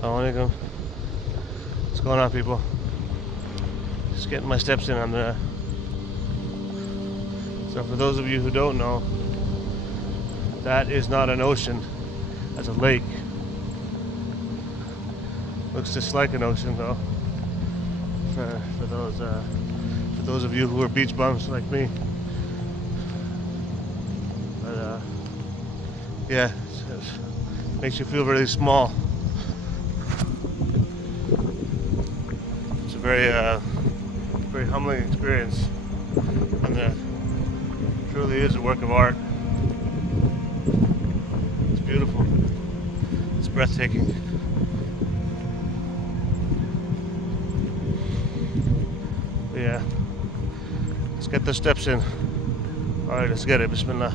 Assalamualaikum. What's going on, people? Just getting my steps in on the. So, for those of you who don't know, that is not an ocean. That's a lake. Looks just like an ocean, though. For those of you who are beach bums like me. But yeah, it makes you feel really small. It's a very humbling experience, and it truly is a work of art. It's beautiful. It's breathtaking. But yeah, let's get the steps in. All right, let's get it. Bismillah.